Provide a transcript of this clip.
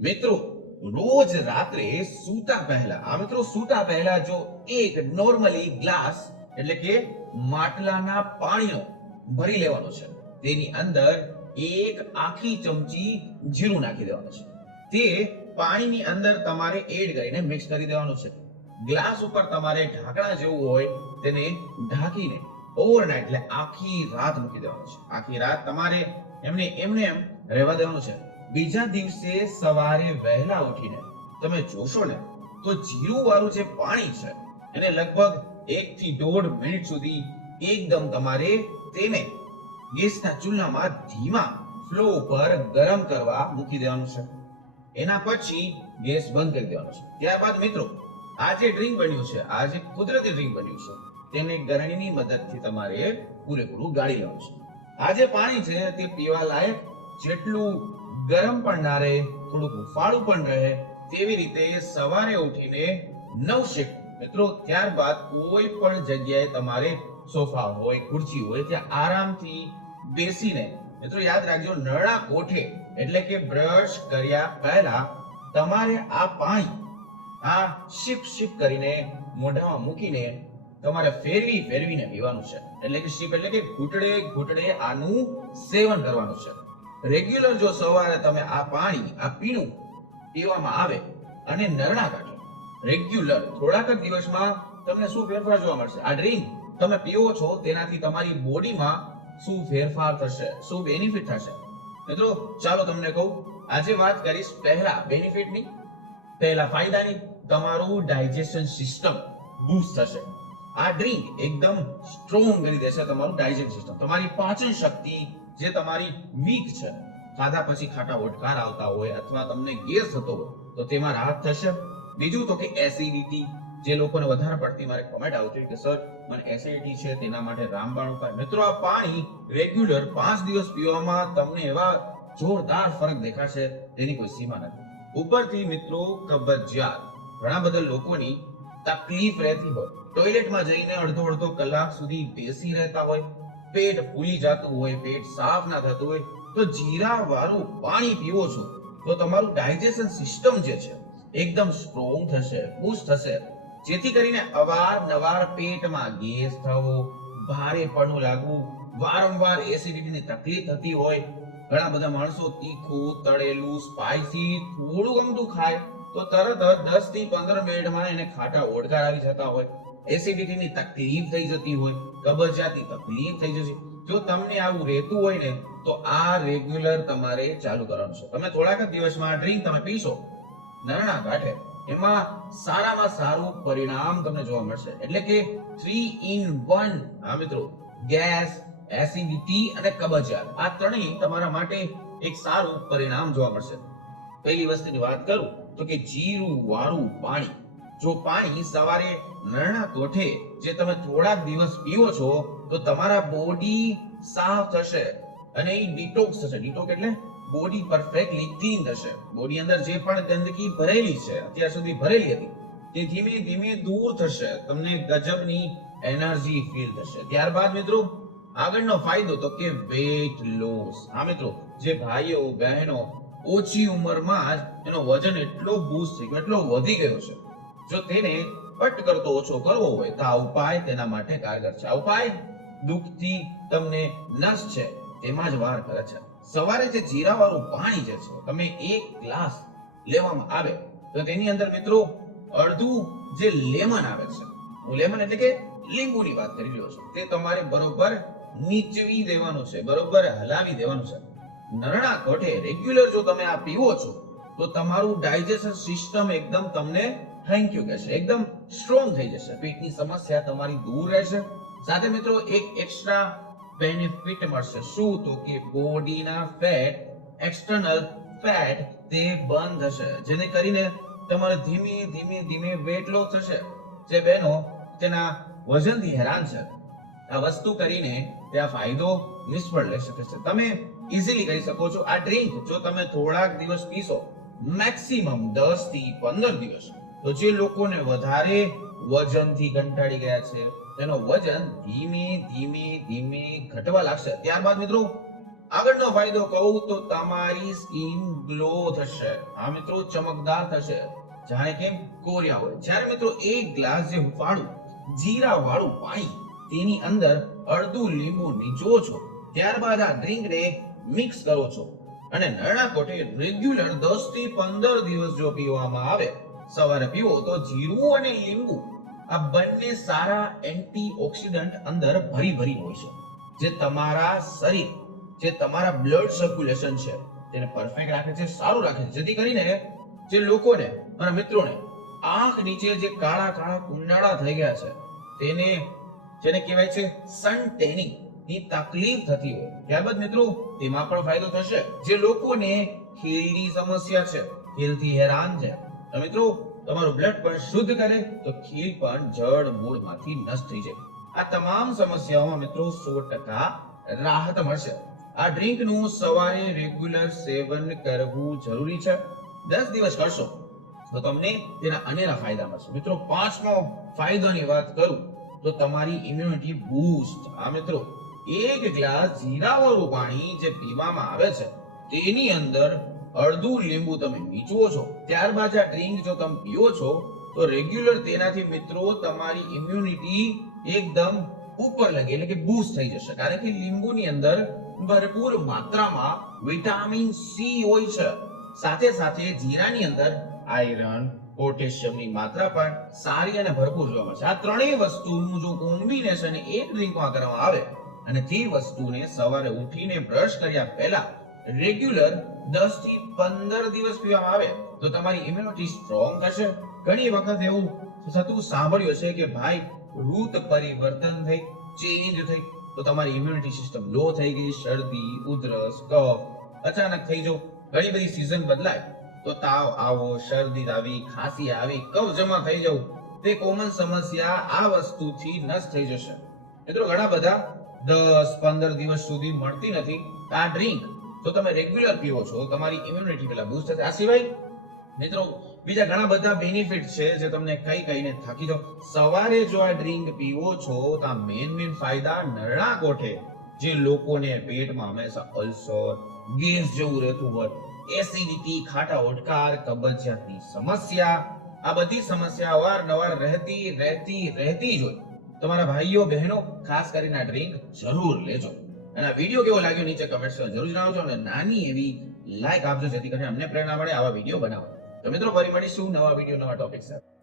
મિત્રો રોજ રાત્રે સૂતા પહેલા જો એક નોર્મલી ગ્લાસ એટલે કે માટલાના પાણીનો ભરી લેવાનો છે. તેની અંદર એક આખી ચમચી જીરું નાખી દેવાનું છે. તે પાણીની અંદર તમારે એડ કરીને મિક્સ કરી દેવાનું છે. ગ્લાસ ઉપર તમારે ઢાંકણા જેવું હોય તેને ઢાંકીને ઓવરનાઇટ એટલે આખી રાત મૂકી દેવાનું છે. આખી રાત તમારે એમને એમ રહેવા દેવાનું છે. બીજા દિવસે સવારે વહેલા ઉઠીને તમે જોશો ને તો જીરું વાળું જે પાણી છે એને લગભગ 1 થી 1.5 મિનિટ સુધી એકદમ તમારે તેને ગેસના ચૂલામાં ધીમા ફ્લો ઉપર ગરમ કરવા મૂકી દેવાનું છે. એના પછી ગેસ બંધ કરી દેવાનો છે. ત્યારબાદ મિત્રો આ જે ડ્રિંક બન્યું છે, આ જે કુદરતી ડ્રિંક બન્યું છે, તેને ગરણીની મદદથી તમારે પૂરેપૂરું ગાળી લેવાનું છે. આ જે પાણી છે તે પીવા લાયક, જેટલું ગરમ પણ ના રહે, થોડુંક હુંફાળું પણ રહે તેવી રીતે સવારે ઉઠીને નવશેક મિત્રો. ત્યારબાદ કોઈ પણ જગ્યાએ તમારે સોફા હોય, ખુરચી હોય ત્યાં આરામથી બેસીને મિત્રો યાદ રાખજો, નળા કોઠે એટલે કે બ્રશ કર્યા પહેલા તમારે આ પાણી આ શિપ કરીને મોઢામાં મૂકીને તમારે ફેરવીને પીવાનું છે. એટલે કે શિપ એટલે કે ઘૂંટડે આનું સેવન કરવાનું છે. રેગ્યુલર જો સવારે તમે આ પાણી આ પીણું પીવામાં આવે અને નરણા કાઢો રેગ્યુલર, થોડાક જ દિવસમાં તમને શું ફેરફાર જોવા મળશે. આ ડ્રિંક તમે પીવો છો તેનાથી તમારી બોડીમાં શું ફેરફાર થશે, શું બેનિફિટ થશે. મિત્રો ચાલો તમને કહું, આજે વાત કરીશ પહેલા બેનિફિટની, પહેલા ફાયદાની. તમારું ડાયજેશન સિસ્ટમ બૂસ્ટ થશે. આ ડ્રિંક એકદમ સ્ટ્રોંગ કરી દેશે તમારું ડાયજેશન સિસ્ટમ. તમારી પાચન શક્તિ જે તમારી વીક છે, ખાધા પછી ખાટા ઓડકાર આવતા હોય અથવા તમને ગેસ થતો હોય તો તેમાં રાહત થશે. બીજું તો કે એસિડિટી, જે લોકોને વધારે પડતી મારે કમેન્ટ આવતી કે સર મને એસિડિટી છે તેના માટે રામબાણ ઉપાય. મિત્રો આ પાણી રેગ્યુલર 5 દિવસ પીવામાં તમને એવા જોરદાર ફરક દેખાશે તેની કોઈ સીમા નથી. ઉપરથી મિત્રો કબજિયાત, ઘણા બધા લોકોની તકલીફ રહેતી હોય, ટોયલેટમાં જઈને અડધો કલાક સુધી બેસી રહેતા હોય, પેટ ફૂલી જતું હોય, પેટ સાફ ના થતું હોય, તો જીરા વાળું પાણી પીવો છો તો તમારું ડાયજેશન સિસ્ટમ જે છે એકદમ સ્ટ્રોંગ થશે, બૂસ્ટ થશે, જેથી કરીને અવારનવાર પેટમાં ગેસ થવો, ભારેપણું લાગવું, વારંવાર એસિડિટીની તકલીફ થતી હોય. ઘણા બધા માણસો તીખું, તળેલું, સ્પાઇસી થોડું ગમતું ખાય તો તરત જ 10 થી 15 મિનિટમાં એને ખાટા ઓડકાર આવી જતા હોય, એસિડિટીની તકલીફ થઈ જતી હોય, કબજિયાતની તકલીફ થઈ જશે. જો તમને આવું રહેતું હોય ને તો આ રેગ્યુલર તમારે ચાલુ કરવાનું છે. તમે થોડાક જ દિવસમાં ડ્રિંક તમે પીશો, નરણા કાઢે, એમાં સારામાં સારું પરિણામ તમને જોવા મળશે. એટલે કે 3 in 1. હા મિત્રો, ગેસ, એસિડિટી અને કબજિયાત આ ત્રણેય તમારા માટે એક સારું પરિણામ જોવા મળશે. પહેલી વસ્તુની વાત કરું તો કે જીરું વાળું પાણી. જો પાણી સવારે નરણા કોઠે જે તમે થોડાક દિવસ પીવો છો તો તમારા બોડી સાફ થશે અને એ ડિટોક્સ થશે. ડિટોક્સ એટલે બોડી પરફેક્ટલી ક્લીન થશે. બોડી અંદર જે પણ ગંદકી ભરેલી છે, અત્યાર સુધી ભરેલી હતી, તે ધીમે ધીમે દૂર થશે. તમને ગજબની એનર્જી ફીલ થશે. ત્યારબાદ મિત્રો આગળનો ફાયદો તો કે વેટ લોસ. હા મિત્રો, જે ભાઈઓ બહેનો ઓછી ઉંમરમાં જ એનો વજન એટલો બૂસ્ટ થઈ ગયો, એટલો વધી ગયો છે, જો તેને પટ કરતો ઓછો કરવો હોય તો આ ઉપાય તેના માટે કારગર છે. આ ઉપાય દુખતી તમને નસ છે તેમાં જ વાર કરે છે. સવારે જે જીરાવાળું પાણી જે છે તમે 1 ગ્લાસ લેવામાં આવે તો તેની અંદર મિત્રો અડધું જે લેમન આવે છે, હું લેમન એટલે કે લીંબુની વાત કરી રહ્યો છું, તે તમારે બરોબર નીચવી દેવાનું છે, બરોબર હલાવી દેવાનું છે. નરણા કોઠે રેગ્યુલર જો તમે આ પીવો છો તો તમારું ડાયજેશન સિસ્ટમ એકદમ તમને થેન્ક યુ કહેશે, એકદમ સ્ટ્રોંગ થઈ જશે. પેટની સમસ્યા તમારી દૂર રહેશે. સાથે મિત્રો એક એક્સ્ટ્રા બેનિફિટ મળશે. શું? તો કે બોડીના ફેટ, એક્સટર્નલ ફેટ તે બંધ થશે, જેને કરીને તમારે ધીમે વેટ લોસ થશે. જે બહેનો તેના વજનથી હેરાન છે, આ વસ્તુ કરીને તે આ ફાયદો નિષ્ફળ લઈ શકે છે. તમે ઈઝીલી કરી શકો છો. આ ડ્રિંક જો તમે થોડાક દિવસ પીશો, મેક્સિમમ 10 થી 15 દિવસ, તો જે લોકોને વધારે વજનથી કંટાળી ગયા છે તેનો વજન ધીમે ઘટવા લાગશે. ત્યારબાદ મિત્રો આગળનો ફાયદો કહું તો તમારી સ્કિન ગ્લો થશે. આ મિત્રો ચમકદાર થશે, જાણે કે કોરિયા હોય. જ્યારે મિત્રો એક ગ્લાસ જે હુંફાળું જીરા વાળું પાણી તેની અંદર અડધું લીંબુ નીચો છો, ત્યારબાદ આ ડ્રિંકને મિક્સ કરો છો અને નરણા કોઠે રેગ્યુલર 10 થી 15 દિવસ જો પીવામાં આવે, સવારે પીવો તો જીરું અને લીંબુ આ બંને સારા એન્ટીઓક્સિડન્ટ અંદર ભરી હોય છે, જે તમારા શરીર, જે તમારા બ્લડ સર્ક્યુલેશન છે તેને પરફેક્ટ રાખે છે, સારું રાખે છે, જેથી કરીને જે લોકોને, મારા મિત્રોને આંખ નીચે જે કાળા કાળા કુંડાળા થઈ ગયા છે, તેને જેને કહેવાય છે સન ટેનિંગ ની તકલીફ થતી હોય, ત્યારબાદ મિત્રો તેમાં પણ ફાયદો થશે. જે લોકોને ખીલની સમસ્યા છે, ખીલથી હેરાન છે, તો મિત્રો તમારું બ્લડ પણ શુદ્ધ કરે તો ખીલ પણ જડ મૂળમાંથી નષ્ટ થઈ જાય. આ તમામ સમસ્યાઓમાં મિત્રો 100% રાહત મળશે. આ ડ્રિંકનું સવારે રેગ્યુલર સેવન કરવું જરૂરી છે. 10 દિવસ કરશો તો તમને તેના અનેરા ફાયદા મળશે. મિત્રો 5મો ફાયદાની વાત કરું તો તમારી ઇમ્યુનિટી બૂસ્ટ. આ મિત્રો એક ગ્લાસ જીરાવાળું પાણી જે પીવામાં આવે છે તેની અંદર અડધું લીંબુ તમે નીચવો છો, ત્યારબાદ આ ડ્રિંક જો તમે પીઓ છો તો રેગ્યુલર તેનાથી મિત્રો તમારી ઇમ્યુનિટી એકદમ ઉપર લગે, એટલે કે બૂસ્ટ થઈ જશે. કારણ કે લીંબુની અંદર ભરપૂર માત્રામાં વિટામિન સી હોય છે. સાથે સાથે જીરાની અંદર આયરન, પોટેશિયમની માત્રા પણ સારી અને ભરપૂર જોવા મળશે. આ ત્રણેય વસ્તુનું જો કોમ્બિનેશન એક ડ્રિંકમાં કરવામાં આવે અને તે વસ્તુને સવારે ઉઠીને બ્રશ કર્યા પહેલા રેગ્યુલર 10 થી 15 દિવસ પીવામાં આવે તો તમારી ઇમ્યુનિટી સ્ટ્રોંગ થશે. ઘણી વખત એવું થતું સાંભળ્યું છે કે ભાઈ ઋતુ પરિવર્તન થઈ, ચેન્જ થઈ તો તમારી ઇમ્યુનિટી સિસ્ટમ લો થઈ ગઈ, શરદી, ઉધરસ, કફ અચાનક થઈ જો, ઘણી બધી સીઝન બદલાય તો તાવ આવો, શરદી આવી, ખાંસી આવી, કફ જમા થઈ જવું, તે કોમન સમસ્યા આ વસ્તુથી નષ્ટ થઈ જશે. મિત્રો ઘણા બધા 10-15 દિવસ સુધી મળતી નથી. આ ડ્રિંક જો તમે રેગ્યુલર પીવો છો તમારી ઇમ્યુનિટી પેલા બૂસ્ટ થશે. આ સિવાય મિત્રો બીજા ઘણા બધા બેનિફિટ છે જે તમને કહીને થાકી જાઓ. સવારે જો આ ડ્રિંક પીવો છો તો આ મેન ફાયદા નરણા કોઠે જે લોકોને પેટમાં હંમેશા અલ્સર, ગેસ જેવું રહેતું હોય, એસિડિટી, ખાટા ઓડકાર, કબજિયાતની સમસ્યા, આ બધી સમસ્યા અવારનવાર રહેતી જ હોય. તમારા ભાઈઓ બહેનો ખાસ કરીને આ ડ્રિંક જરૂર લેજો. અને આ વિડીયો કેવો લાગ્યો નીચે કમેન્ટ્સમાં જરૂર જણાવજો અને નાની એવી લાઈક આપજો જેથી કરીને અમને પ્રેરણા મળે આવા વિડીયો બનાવો. તો મિત્રો ફરી મળીશું નવા વિડીયો નવા ટોપિક સાથે.